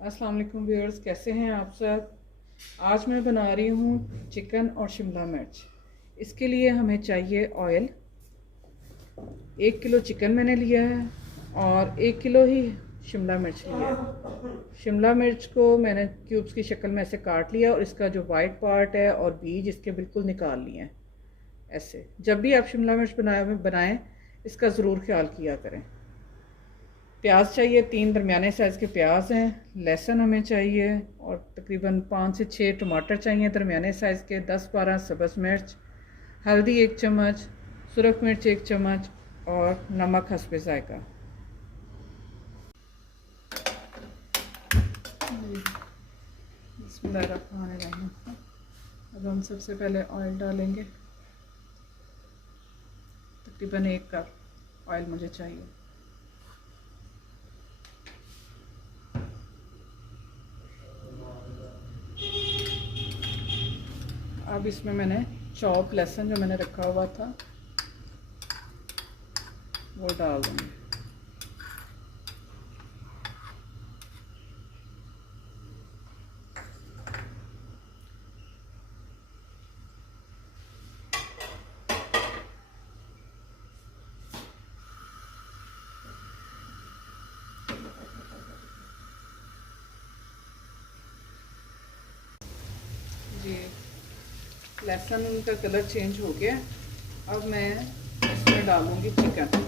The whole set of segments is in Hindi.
अस्सलाम वालेकुम व्यूअर्स, कैसे हैं आप सब। आज मैं बना रही हूँ चिकन और शिमला मिर्च। इसके लिए हमें चाहिए ऑयल। 1 किलो चिकन मैंने लिया है और 1 किलो ही शिमला मिर्च लिया है। शिमला मिर्च को मैंने क्यूब्स की शक्ल में ऐसे काट लिया और इसका जो वाइट पार्ट है और बीज इसके बिल्कुल निकाल लिए हैं। ऐसे जब भी आप शिमला मिर्च बनाएं इसका ज़रूर ख्याल किया करें। प्याज चाहिए, 3 दरमियाने साइज़ के प्याज हैं। लहसुन हमें चाहिए और तकरीबन 5 से 6 टमाटर चाहिए दरमियाने साइज़ के। 10-12 सब्ज़ मिर्च, हल्दी 1 चम्मच, सुरख मिर्च 1 चम्मच और नमक हस्बे ज़ायका। बिस्मिल्लाहिर्रहमानिर्रहीम। अब हम सबसे पहले ऑयल डालेंगे। तकरीबन 1 कप ऑयल मुझे चाहिए। अब इसमें मैंने चॉप लहसुन जो मैंने रखा हुआ था वो डाल दूँगी। जी, लहसुन का कलर चेंज हो गया। अब मैं इसमें डालूँगी चिकन।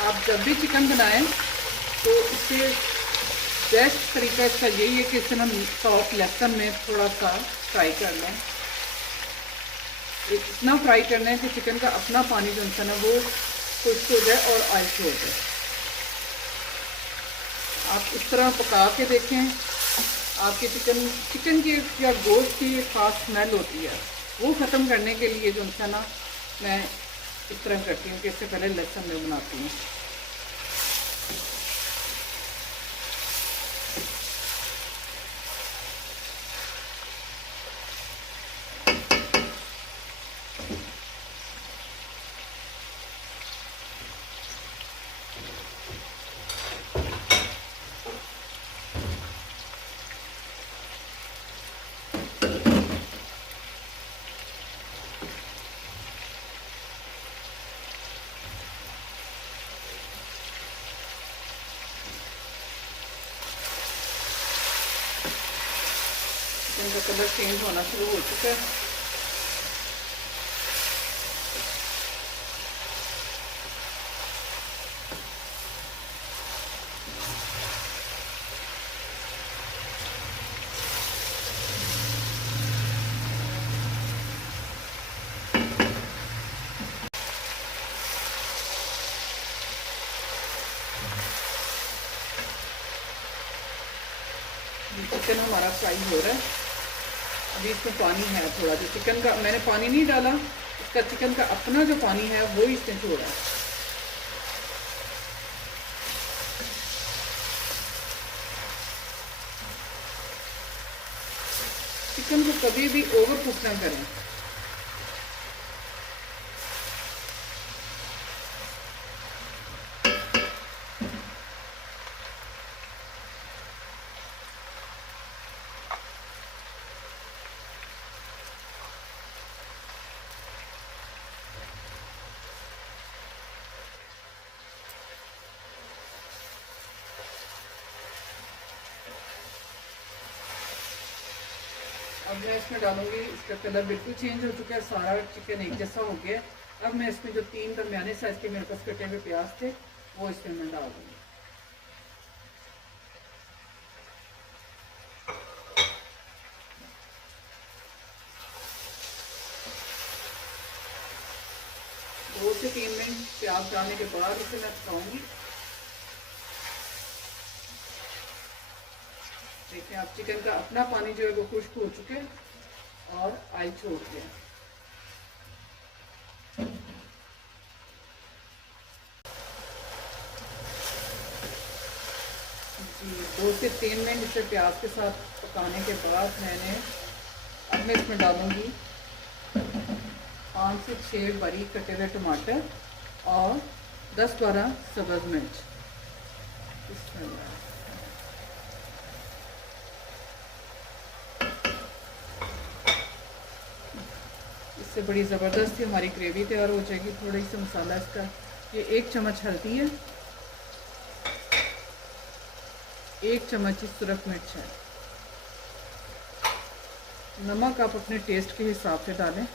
आप जब भी चिकन बनाएं तो इससे बेस्ट तरीका इसका यही है कि इसे हम सॉफ्ट लहसुन में थोड़ा सा फ्राई कर लें। इतना फ्राई करना है कि चिकन का अपना पानी जो है ना वो खुश्क हो जाए और ऑयल छोड़ जाए। आप इस तरह पका के देखें, आपके चिकन की या गोश्त की एक ख़ास स्मेल होती है, वो ख़त्म करने के लिए जो है ना मैं इस तरह करती हूँ कि इससे पहले लहसुन में बनाती हूँ। चिकन का कलर चेंज होना शुरू हो चुका है। चिकन हमारा फ्राई हो रहा है। अभी इसमें पानी है थोड़ा, जो चिकन का मैंने पानी नहीं डाला, इसका चिकन का अपना जो पानी है वो इसमें छोड़ा है। चिकन को कभी भी ओवर कुक ना करें। अब मैं इसमें डालूंगी, इसका कलर बिल्कुल चेंज हो चुका है, सारा चिकन एक जैसा हो गया। अब मैं इसमें जो 3 दरमियाने साइज के मेरे पास कटे हुए प्याज थे वो इसमें मैं डाल दूँगी। से 3 मिनट प्याज डालने के बाद इसे मैं पकाऊंगी। देखिए आप चिकन का अपना पानी जो है वो खुश्क हो चुके और ऑयल छोड़ दिया। जी 2 से 3 मिनट इसे प्याज के साथ पकाने के बाद अब मैं इसमें डालूँगी 5 से 6 बारीक कटे हुए टमाटर और 10-12 सब्ज़ मिर्च। इससे बड़ी ज़बरदस्त हमारी ग्रेवी तैयार हो जाएगी। थोड़ा सा मसाला इसका, ये 1 चम्मच हल्दी है, 1 चम्मच सुरख मिर्च है। नमक आप अपने टेस्ट के हिसाब से डालें।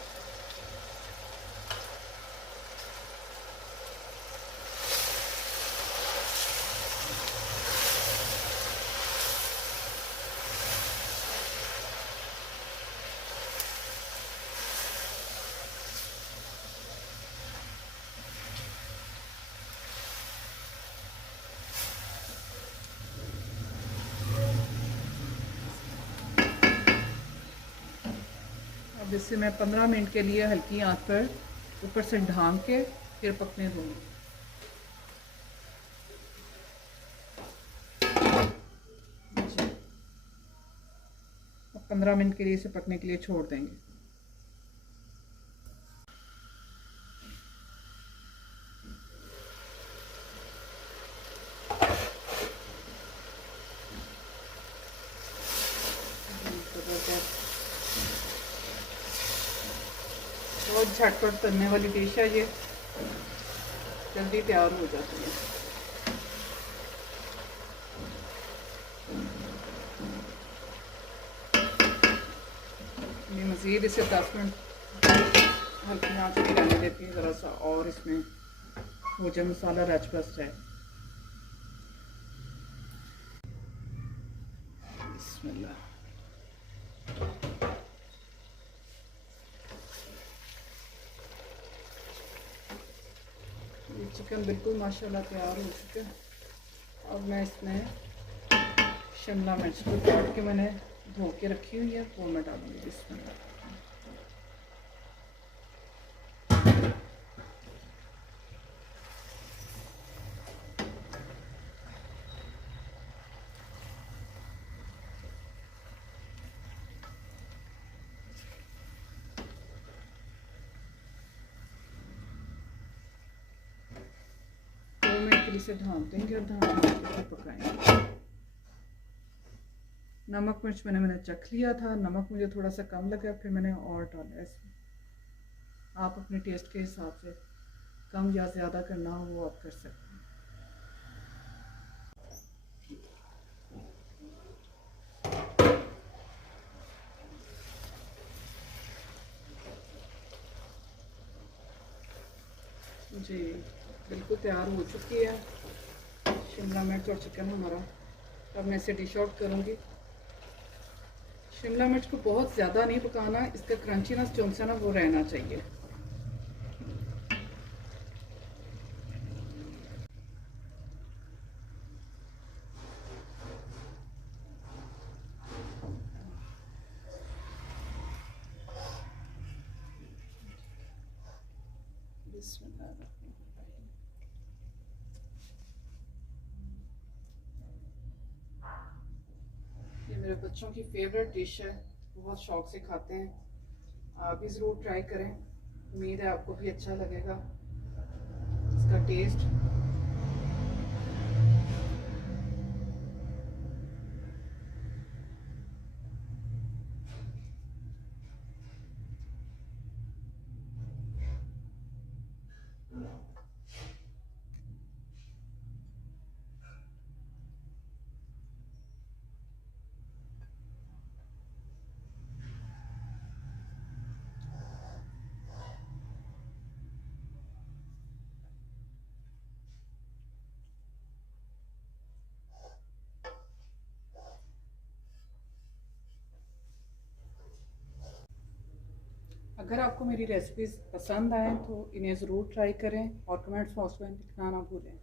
अब इसे मैं 15 मिनट के लिए हल्की आंच पर ऊपर से ढांक के फिर पकने दूँगी। 15 मिनट के लिए इसे पकने के लिए छोड़ देंगे। बहुत झटपट बनने वाली डिश है ये, जल्दी तैयार हो जाती है। ये मज़ीद इसे 10 मिनट हल्की आंच पे रहने देती है ज़रा सा, और इसमें वो जो मसाला रच बस जाए। बिस्मिल्लाह। ये चिकन बिल्कुल माशाल्लाह तैयार हो चुका है। अब मैं इसमें शिमला मिर्च को काट के मैंने धो के रखी हुई है वो मैं डालूंगी इसमें। इसे ढाँप देंगे और ढाँप के पकाएंगे। नमक मिर्च मैंने चख लिया था, नमक मुझे थोड़ा सा कम लगा, फिर मैंने और डाला इसमें। आप अपने टेस्ट के हिसाब से कम या ज़्यादा करना हो वो आप कर सकते हैं। जी बिल्कुल तैयार हो चुकी है शिमला मिर्च और चिकन हमारा। अब मैं इसे डिश आउट करूँगी। शिमला मिर्च को बहुत ज़्यादा नहीं पकाना, इसका क्रंचीनेस जो सा ना वो रहना चाहिए। ये मेरे बच्चों की फेवरेट डिश है, बहुत शौक से खाते हैं। आप भी ज़रूर ट्राई करें, उम्मीद है आपको भी अच्छा लगेगा इसका टेस्ट। अगर आपको मेरी रेसिपीज़ पसंद आए तो इन्हें ज़रूर ट्राई करें और कमेंट्स बॉक्स में लिखना ना भूलें।